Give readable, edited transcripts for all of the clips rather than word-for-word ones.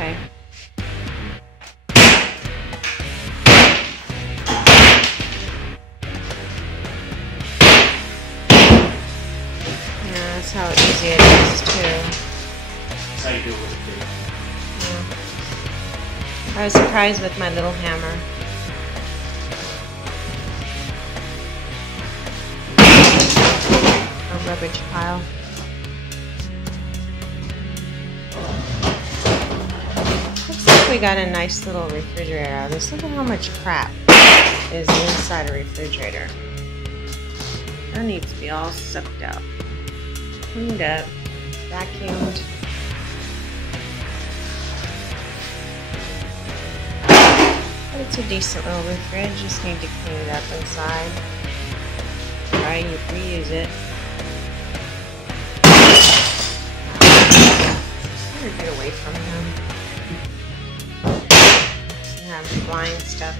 Okay. Yeah, that's how easy it is too. That's how you do it with it. Yeah. I was surprised with my little hammer. A rubbish pile. Looks like we got a nice little refrigerator out of this. Look at how much crap is inside a refrigerator. That needs to be all sucked out. Cleaned up. Vacuumed. But it's a decent little refrigerator. Just need to clean it up inside. Right, you reuse it. Better get away from him. You have flying stuff.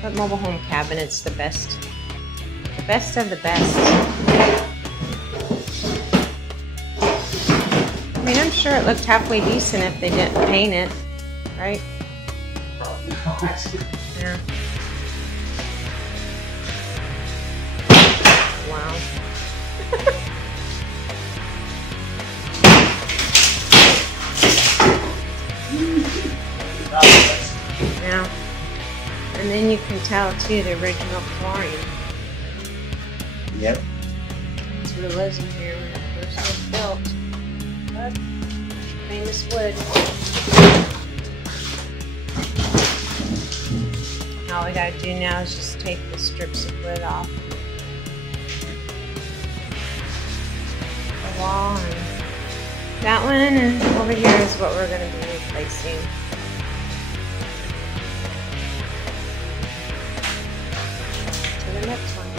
But mobile home cabinet's the best. The best of the best. I mean, I'm sure it looked halfway decent if they didn't paint it, right? Probably not. Yeah. Wow. Yeah. And then you can tell too the original flooring. Yep. That's what it was in here when it first was built. But famous wood. All we gotta do now is just take the strips of wood off the wall, and that one, and over here is what we're gonna be replacing. To the next one.